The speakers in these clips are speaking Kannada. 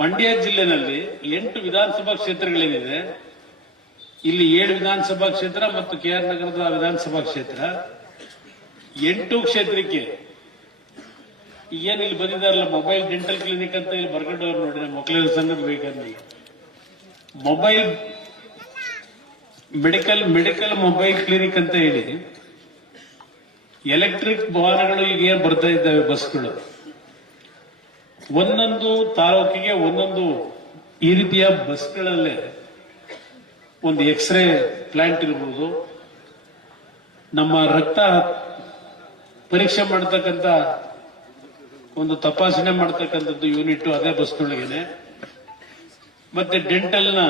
ಮಂಡ್ಯ ಜಿಲ್ಲೆನಲ್ಲಿ 8 ವಿಧಾನಸಭಾ ಕ್ಷೇತ್ರಗಳೇನಿದೆ. ಇಲ್ಲಿ 7 ವಿಧಾನಸಭಾ ಕ್ಷೇತ್ರ ಮತ್ತು ಕೆಆರ್ ನಗರದ ವಿಧಾನಸಭಾ ಕ್ಷೇತ್ರ. 8 ಕ್ಷೇತ್ರಕ್ಕೆ ಏನ್ ಇಲ್ಲಿ ಬಂದಿದ್ದಾರಲ್ಲ ಮೊಬೈಲ್ ಡೆಂಟಲ್ ಕ್ಲಿನಿಕ್ ಅಂತ ಇಲ್ಲಿ ಬರ್ಕೊಂಡವ್ರು ನೋಡಿ, ನಮ್ಮ ಮಕ್ಕಳ ಸಂಘದ ಬೇಕಂದ್ರೆ ಮೊಬೈಲ್ ಮೆಡಿಕಲ್ ಮೊಬೈಲ್ ಕ್ಲಿನಿಕ್ ಅಂತ ಹೇಳಿ ಎಲೆಕ್ಟ್ರಿಕ್ ವಾಹನಗಳು ಈಗ ಏನ್ ಬರ್ತಾ ಇದ್ದಾವೆ ಬಸ್ಗಳು, ಒಂದೊಂದು ತಾಲೂಕಿಗೆ ಒಂದೊಂದು ಈ ರೀತಿಯ ಬಸ್ಗಳಲ್ಲೇ ಒಂದು ಎಕ್ಸ್ರೇ ಪ್ಲಾಂಟ್ ಇರಬಹುದು, ನಮ್ಮ ರಕ್ತ ಪರೀಕ್ಷೆ ಮಾಡತಕ್ಕಂತ ಒಂದು ತಪಾಸಣೆ ಮಾಡತಕ್ಕಂಥದ್ದು ಯೂನಿಟ್ ಅದೇ ಬಸ್ನೊಳಗೇನೆ, ಮತ್ತೆ ಡೆಂಟಲ್ ನ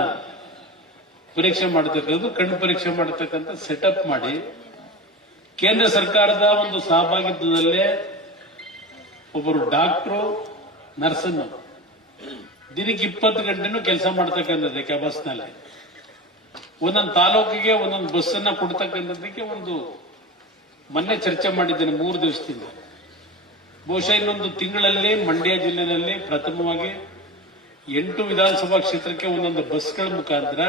ಪರೀಕ್ಷೆ ಮಾಡತಕ್ಕಂಥದ್ದು, ಕಣ್ಣು ಪರೀಕ್ಷೆ ಮಾಡತಕ್ಕಂಥ ಸೆಟಪ್ ಮಾಡಿ ಕೇಂದ್ರ ಸರ್ಕಾರದ ಒಂದು ಸಹಭಾಗಿತ್ವದಲ್ಲೇ ಒಬ್ಬರು ಡಾಕ್ಟ್ರು ನರ್ಸನ್ನು ದಿನಕ್ಕೆ 20 ಗಂಟೆನೂ ಕೆಲಸ ಮಾಡತಕ್ಕಂಥದ್ದಕ್ಕೆ ಬಸ್ನಲ್ಲಿ ಒಂದೊಂದು ತಾಲೂಕಿಗೆ ಒಂದೊಂದು ಬಸ್ಸನ್ನ ಕೊಡ್ತಕ್ಕಂಥದ್ದಕ್ಕೆ ಒಂದು ಮೊನ್ನೆ ಚರ್ಚೆ ಮಾಡಿದ್ದೇನೆ 3 ದಿವಸದಿಂದ. ಬಹುಶಃ ಇನ್ನೊಂದು ತಿಂಗಳಲ್ಲಿ ಮಂಡ್ಯ ಜಿಲ್ಲೆಯಲ್ಲಿ ಪ್ರಥಮವಾಗಿ 8 ವಿಧಾನಸಭಾ ಕ್ಷೇತ್ರಕ್ಕೆ ಒಂದೊಂದು ಬಸ್ಗಳ ಮುಖಾಂತರ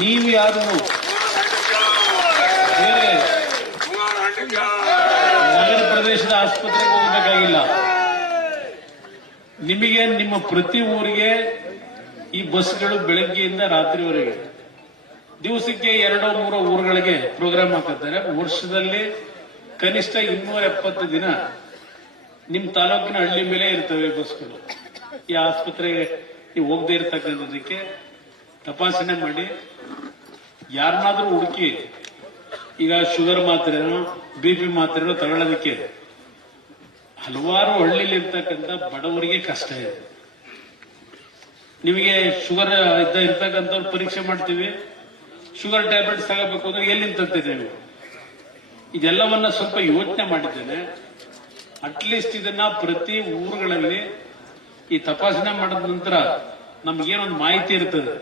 ನೀವು ಯಾರು ಬೇರೆ ನಗರ ಪ್ರದೇಶದ ಆಸ್ಪತ್ರೆಗೆ ಹೋಗಬೇಕಾಗಿಲ್ಲ, ನಿಮಗೆ ನಿಮ್ಮ ಪ್ರತಿ ಊರಿಗೆ ಈ ಬಸ್ಗಳು ಬೆಳಗ್ಗೆಯಿಂದ ರಾತ್ರಿವರೆಗೆ ದಿವಸಕ್ಕೆ 2-3 ಊರುಗಳಿಗೆ ಪ್ರೋಗ್ರಾಮ್ ಹಾಕುತ್ತಾರೆ. ವರ್ಷದಲ್ಲಿ ಕನಿಷ್ಠ 270 ದಿನ ನಿಮ್ ತಾಲೂಕಿನ ಹಳ್ಳಿ ಮೇಲೆ ಇರ್ತವೆ ಬಸ್ಗಳು. ಈ ಆಸ್ಪತ್ರೆಗೆ ನೀವು ಹೋಗದೆ ಇರತಕ್ಕಂಥದಕ್ಕೆ ತಪಾಸಣೆ ಮಾಡಿ ಯಾರನ್ನಾದ್ರೂ ಹುಡುಕಿ ಈಗ ಶುಗರ್ ಮಾತ್ರೆನೋ BP ಮಾತ್ರೆನೋ ತಗೊಳ್ಳೋದಕ್ಕೆ ಹಲವಾರು ಹಳ್ಳಿಲಿ ಇರ್ತಕ್ಕಂಥ ಬಡವರಿಗೆ ಕಷ್ಟ ಇದೆ. ನಿಮಗೆ ಶುಗರ್ ಇರ್ತಕ್ಕಂಥವ್ರು ಪರೀಕ್ಷೆ ಮಾಡ್ತೀವಿ, ಶುಗರ್ ಟ್ಯಾಬ್ಲೆಟ್ಸ್ ತಗೋಬೇಕು ಅಂದ್ರೆ ಎಲ್ಲಿಂದ ತರ್ತೀರಿ ನೀವು? ಇದೆಲ್ಲವನ್ನ ಸ್ವಲ್ಪ ಯೋಚನೆ ಮಾಡಿದ್ದೇನೆ. ಅಟ್ಲೀಸ್ಟ್ ಇದನ್ನ ಪ್ರತಿ ಊರುಗಳಲ್ಲಿ ಈ ತಪಾಸಣೆ ಮಾಡಿದ ನಂತರ ನಮ್ಗೇನೊಂದು ಮಾಹಿತಿ ಇರ್ತದೆ.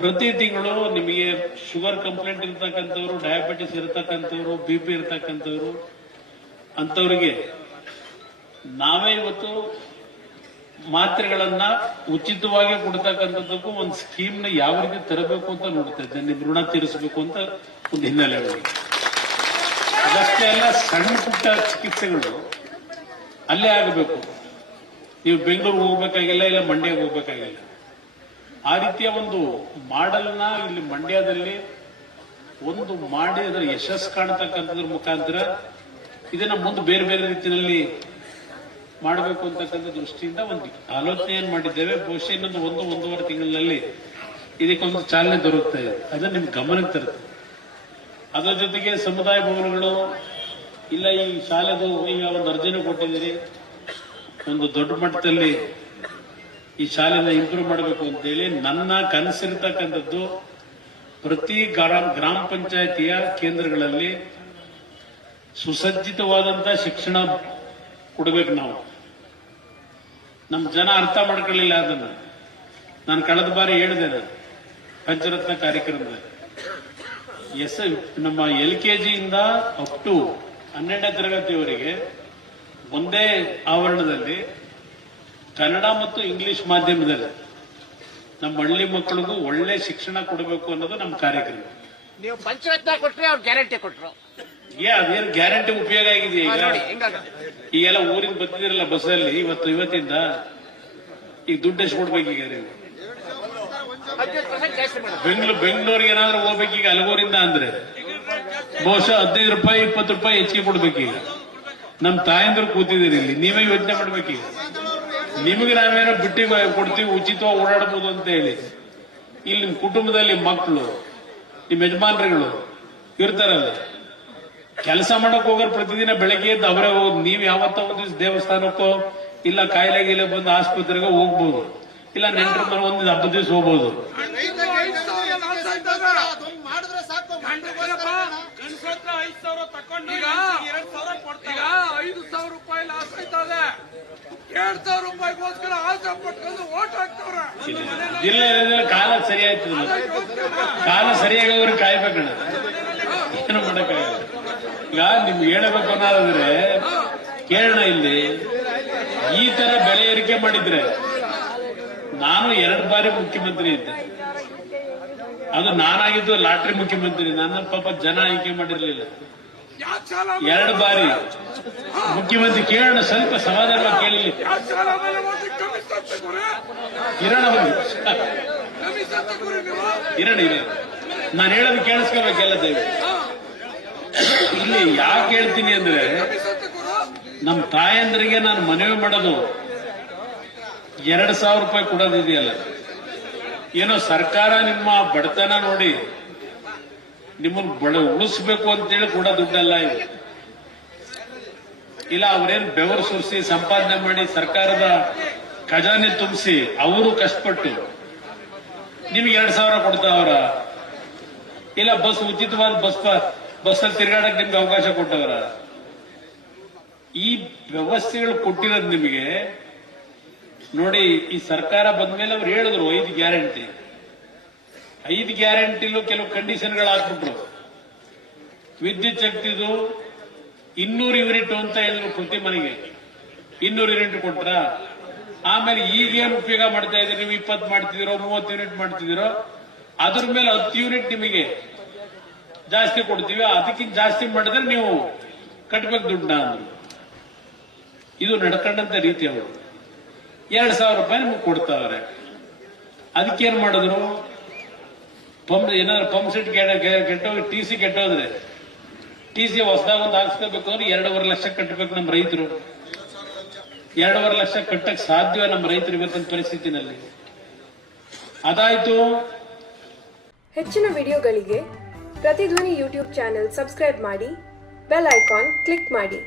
ಪ್ರತಿ ತಿಂಗಳು ನಿಮಗೆ ಶುಗರ್ ಕಂಪ್ಲೇಂಟ್ ಇರ್ತಕ್ಕಂಥವ್ರು, ಡಯಾಬಿಟಿಸ್ ಇರ್ತಕ್ಕಂಥವ್ರು, BP ಇರ್ತಕ್ಕಂಥವ್ರು ಅಂತವರಿಗೆ ನಾವೇ ಇವತ್ತು ಮಾತ್ರೆಗಳನ್ನ ಉಚಿತವಾಗಿ ಕೊಡ್ತಕ್ಕಂಥದ್ದಕ್ಕೂ ಒಂದು ಸ್ಕೀಮ್ ನ ಯಾವ ರೀತಿ ತರಬೇಕು ಅಂತ ನೋಡ್ತಾ ಇದ್ದೇನೆ. ನಿಮ್ ಋಣ ತೀರಿಸಬೇಕು ಅಂತ ಒಂದು ಹಿನ್ನೆಲೆ. ಅದಷ್ಟೇ ಅಲ್ಲ, ಸಣ್ಣ ಪುಟ್ಟ ಚಿಕಿತ್ಸೆಗಳು ಅಲ್ಲೇ ಆಗಬೇಕು. ನೀವು ಬೆಂಗಳೂರು ಹೋಗ್ಬೇಕಾಗಿಲ್ಲ, ಇಲ್ಲ ಮಂಡ್ಯಗೆ ಹೋಗ್ಬೇಕಾಗಿಲ್ಲ. ಆ ರೀತಿಯ ಒಂದು ಮಾಡೆಲ್ನ ಇಲ್ಲಿ ಮಂಡ್ಯದಲ್ಲಿ ಒಂದು ಮಾಡಿ ಅದರ ಯಶಸ್ಸು ಕಾಣತಕ್ಕಂಥದ್ರ ಮುಖಾಂತರ ಇದನ್ನ ಮುಂದೆ ಬೇರೆ ಬೇರೆ ರೀತಿಯಲ್ಲಿ ಮಾಡಬೇಕು ಅಂತಕ್ಕಂಥ ದೃಷ್ಟಿಯಿಂದ ಒಂದು ಆಲೋಚನೆ ಏನ್ ಮಾಡಿದ್ದೇವೆ. ಬಹುಶಃ ಇನ್ನೊಂದು 1-1.5 ತಿಂಗಳಲ್ಲಿ ಇದಕ್ಕೊಂದು ಚಾಲನೆ ದೊರಕ್ತಾ ಇದೆ. ಅದನ್ನ ನಿಮ್ಗೆ ಗಮನಕ್ಕೆ ತರುತ್ತೆ. ಅದರ ಜೊತೆಗೆ ಸಮುದಾಯ ಭವನಗಳು ಇಲ್ಲ, ಈ ಶಾಲೆದು ಈಗ ಒಂದು ಅರ್ಜಿನೂ ಕೊಟ್ಟಿದ್ದೀರಿ, ಒಂದು ದೊಡ್ಡ ಮಟ್ಟದಲ್ಲಿ ಈ ಶಾಲೆನ ಇಂಪ್ರೂವ್ ಮಾಡಬೇಕು ಅಂತೇಳಿ. ನನ್ನ ಕನಸಿರ್ತಕ್ಕಂಥದ್ದು ಪ್ರತಿ ಗ್ರಾಮ ಪಂಚಾಯತಿಯ ಕೇಂದ್ರಗಳಲ್ಲಿ ಸುಸಜ್ಜಿತವಾದಂತ ಶಿಕ್ಷಣ ಕೊಡಬೇಕು. ನಾವು ನಮ್ಮ ಜನ ಅರ್ಥ ಮಾಡ್ಕೊಳ್ಳಿಲ್ಲ ಅದನ್ನ. ನಾನು ಕಳೆದ ಬಾರಿ ಹೇಳಿದೆ, ಪಂಚರತ್ನ ಕಾರ್ಯಕ್ರಮದಲ್ಲಿ ನಮ್ಮ LKG ಇಂದ ಅಪ್ ಟು 12ನೇ ತರಗತಿಯವರೆಗೆ ಒಂದೇ ಆವರಣದಲ್ಲಿ ಕನ್ನಡ ಮತ್ತು ಇಂಗ್ಲಿಷ್ ಮಾಧ್ಯಮದಲ್ಲಿ ನಮ್ಮ ಹಳ್ಳಿ ಮಕ್ಕಳಿಗೂ ಒಳ್ಳೆ ಶಿಕ್ಷಣ ಕೊಡಬೇಕು ಅನ್ನೋದು ನಮ್ಮ ಕಾರ್ಯಕ್ರಮ. ನೀವು ಪಂಚರತ್ನ ಕೊಟ್ರೆ ಅವ್ರು ಗ್ಯಾರಂಟಿ ಕೊಟ್ರು. ಅದೇನು ಗ್ಯಾರಂಟಿ ಉಪಯೋಗ ಆಗಿದೆಯಾ? ಈಗೆಲ್ಲ ಊರಿಂದ ಬರ್ತಿದಿರಲ್ಲ ಬಸ್ಸಲ್ಲಿ, ಇವತ್ತಿಂದ ಈಗ ದುಡ್ಡು ಎಷ್ಟು ಕೊಡ್ಬೇಕೀಗ ನೀವು? ಬೆಂಗಳೂರಿಗೆ ಏನಾದ್ರೂ ಹೋಗ್ಬೇಕೀಗ ಅಲಗೂರಿಂದ ಅಂದ್ರೆ ಬಹುಶಃ 15 ರೂಪಾಯಿ 20 ರೂಪಾಯಿ ಹೆಚ್ಚಿಗೆ ಕೊಡ್ಬೇಕೀಗ. ನಮ್ ತಾಯಂದ್ರು ಕೂತಿದ್ದೀರಿ ಇಲ್ಲಿ, ನೀವೇ ಯೋಚನೆ ಮಾಡ್ಬೇಕೀಗ. ನಿಮಗೆ ನಾವೇನೋ ಬಿಟ್ಟಿ ಕೊಡ್ತೀವಿ, ಉಚಿತವಾಗಿ ಓಡಾಡಬಹುದು ಅಂತ ಹೇಳಿ. ಇಲ್ಲಿ ನಿಮ್ ಕುಟುಂಬದಲ್ಲಿ ಮಕ್ಕಳು, ನಿಮ್ ಯಜಮಾನ್ರುಗಳು ಇರ್ತಾರಲ್ಲ, ಕೆಲಸ ಮಾಡಕ್ ಹೋಗೋರು ಪ್ರತಿದಿನ ಬೆಳಗ್ಗೆ ಎದ್ದು ಅವರೇ ಹೋಗಿ. ನೀವು ಯಾವತ್ತ ಒಂದು ದಿವಸ ದೇವಸ್ಥಾನಕ್ಕೋ ಇಲ್ಲ ಕಾಯಿಲೆ ಬಂದು ಆಸ್ಪತ್ರೆಗೆ ಹೋಗ್ಬೋದು, ಇಲ್ಲ ನೆಂಟರ ಮನೆ ಒಂದು ಹಬ್ಬದ ದಿವಸ ಹೋಗ್ಬೋದು. ಇಲ್ಲ ಕಾಲ ಸರಿಯಾಯ್ತು, ಕಾಲ ಸರಿಯಾಗಿ ಅವ್ರಿಗೆ ಕಾಯ್ಬೇಕಣ್ಣ, ಏನು ಮಾಡಕ್ಕಾಗಲ್ಲ. ಈಗ ನಿಮ್ಗೆ ಹೇಳಬೇಕು ಅನ್ನೋದಾದ್ರೆ ಕೇಳೋಣ, ಇಲ್ಲಿ ಈ ತರ ಬೆಲೆ ಏರಿಕೆ ಮಾಡಿದ್ರೆ ನಾನು 2 ಬಾರಿ ಮುಖ್ಯಮಂತ್ರಿ ಇದ್ದೆ. ಅದು ನಾನಾಗಿದ್ದು ಲಾಟ್ರಿ ಮುಖ್ಯಮಂತ್ರಿ. ನನ್ನ ಪಾಪ ಜನ ಆಯ್ಕೆ ಮಾಡಿರ್ಲಿಲ್ಲ. 2 ಬಾರಿ ಮುಖ್ಯಮಂತ್ರಿ. ಕೇಳೋಣ, ಸ್ವಲ್ಪ ಸಮಾಧಾನ ಕೇಳಲಿ. ಇರೋಣ ನಾನು ಹೇಳೋದು ಕೇಳಿಸ್ಕೋಬೇಕೆಲ್ಲ ದಯವಿಟ್ಟು. ಇಲ್ಲಿ ಯಾಕೆ ಹೇಳ್ತೀನಿ ಅಂದ್ರೆ, ನಮ್ಮ ತಾಯಂದ್ರಿಗೆ ನಾನು ಮನವಿ ಮಾಡೋದು 2,000 ರೂಪಾಯಿ ಕೊಡೋದಿದೆಯಲ್ಲ, ಏನೋ ಸರ್ಕಾರ ನಿಮ್ಮ ಬಡತನ ನೋಡಿ ನಿಮ್ಮನ್ನು ಉಳಿಸ್ಬೇಕು ಅಂತೇಳಿ ಕೂಡ ದುಡ್ಡಲ್ಲ ಇದು. ಇಲ್ಲ, ಅವರೇನು ಬೆವರು ಸುರಿಸಿ ಸಂಪಾದನೆ ಮಾಡಿ ಸರ್ಕಾರದ ಖಜಾನೆ ತುಂಬಿಸಿ ಅವರು ಕಷ್ಟಪಟ್ಟು ನಿಮ್ಗೆ 2,000 ಕೊಡ್ತಾವ್ರ? ಇಲ್ಲ, ಬಸ್ ಉಚಿತವಾದ ಬಸ್ಸಲ್ಲಿ ತಿರುಗಾಡಕ್ಕೆ ನಿಮ್ಗೆ ಅವಕಾಶ ಕೊಟ್ಟವರ? ಈ ವ್ಯವಸ್ಥೆಗಳು ಕೊಟ್ಟಿರೋದು ನಿಮಗೆ ನೋಡಿ. ಈ ಸರ್ಕಾರ ಬಂದ್ಮೇಲೆ ಅವ್ರು ಹೇಳಿದ್ರು 5 ಗ್ಯಾರಂಟಿ. 5 ಗ್ಯಾರಂಟಿಲೂ ಕೆಲವು ಕಂಡೀಷನ್ಗಳು ಹಾಕ್ಬಿಟ್ರು. ವಿದ್ಯುತ್ ಶಕ್ತಿದು 200 ಯೂನಿಟ್ ಅಂತ ಹೇಳಿದ್ರು ಪ್ರತಿ ಮನೆಗೆ. 200 ಯೂನಿಟ್ ಕೊಟ್ರ? ಆಮೇಲೆ ಈಗೇನು ಉಪಯೋಗ ಮಾಡ್ತಾ ಇದ್ದೀರಿ ನೀವು? 20 ಮಾಡ್ತಿದ್ದೀರೋ, 30 ಯೂನಿಟ್ ಮಾಡ್ತಿದ್ದೀರೋ, ಅದ್ರ ಮೇಲೆ 10 ಯೂನಿಟ್ ನಿಮಗೆ ಜಾಸ್ತಿ ಕೊಡ್ತೀವಿ. ಅದಕ್ಕಿಂತ ಜಾಸ್ತಿ ಮಾಡಿದ್ರೆ ನೀವು ಕಟ್ಬೇಕು ದುಡ್ಡನ್ನ ಅಂದ್ರು. ಇದು ನಡ್ಕೊಂಡಂತ ರೀತಿ ಅವರು. 2,000 ರೂಪಾಯಿ ನಿಮ್ಗೆ ಕೊಡ್ತಾವ್ರೆ. ಅದಕ್ಕೇನ್ ಮಾಡಿದ್ರು? ಏನಾದ್ರು ಪಂಪ್ ಸೆಟ್ ಕೆಟ್ಟೋಗಿ TC ಕೆಟ್ಟೋದ್ರೆ TC ಹೊಸದಾಗ ಒಂದು ಹಾಕ್ಸ್ಕೋಬೇಕು ಅಂದ್ರೆ 2.5 ಲಕ್ಷ ಕಟ್ಟಬೇಕು ನಮ್ಮ ರೈತರು. 2.5 ಲಕ್ಷ ಕಟ್ಟಕ್ ಸಾಧ್ಯ ನಮ್ಮ ರೈತರು ಇವತ್ತಿನ ಪರಿಸ್ಥಿತಿನಲ್ಲಿ. ಅದಾಯ್ತು. ಹೆಚ್ಚಿನ ವಿಡಿಯೋಗಳಿಗೆ ಪ್ರತಿಧ್ವನಿ ಯೂಟ್ಯೂಬ್ ಚಾನೆಲ್ ಸಬ್ಸ್ಕ್ರೈಬ್ ಮಾಡಿ, ಬೆಲ್ ಐಕಾನ್ ಕ್ಲಿಕ್ ಮಾಡಿ.